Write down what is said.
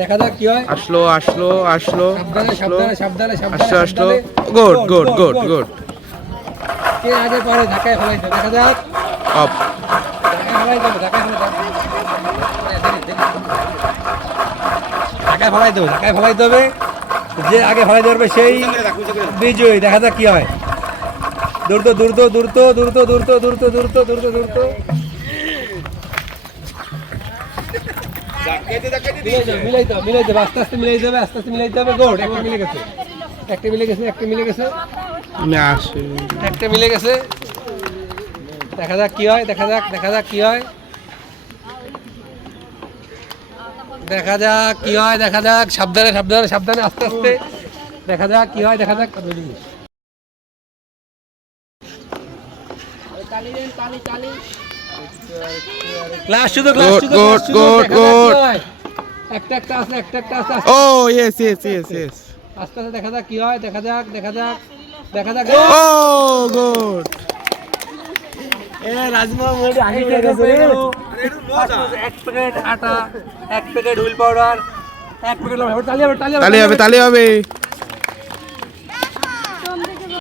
দেখা যাক কি হয়। আসলো আসলো আসলো সাবধানে আসলো সাবধানে সাবধানে আসলো সাবধানে আসলো গুড গুড গুড গুড কে আগে পারে ধাক্কায় ফেলাই দেবে। দেখা যাক অফ ধাক্কায় ফেলাই দেবে ধাক্কায় ফেলাই দেবে যে আগে ফেলাই ধরবে সেই বিজয়ী। দেখা যাক কি হয়। দ্রুত দ্রুত দ্রুত দ্রুত দ্রুত দ্রুত দ্রুত দ্রুত দ্রুত মিলাই দাও মিলাই দেবে আস্তে আস্তে মিলাই দেবে আস্তে আস্তে মিলাই দেবে। গোড একটা মিলে গেছে একটা মিলে গেছে একটা মিলে গেছে আমি আসি একটা মিলে গেছে। দেখা যাক কি হয়। দেখা যাক দেখা যাক কি হয়। দেখা যাক কি হয়। দেখা যাক সাবধানে সাবধানে সাবধানে আস্তে আস্তে দেখা যাক কি হয়। দেখা যাক ক্লাস শুধু ক্লাস Good, শুধু good, ক্লাস শুধু good, দেখা যাক কি good. হয়। একটা একটা আছে একটা একটা আছে ও ইয়েস ইয়েস ইয়েস ইয়েস আস্তে আস্তে দেখা যাক কি হয়। দেখা যাক দেখা যাক দেখা যাক ও গুড এক প্যাকেট আটা এক প্যাকেট হুইল পাউডার এক প্যাকেট তালি হবে তালি হবে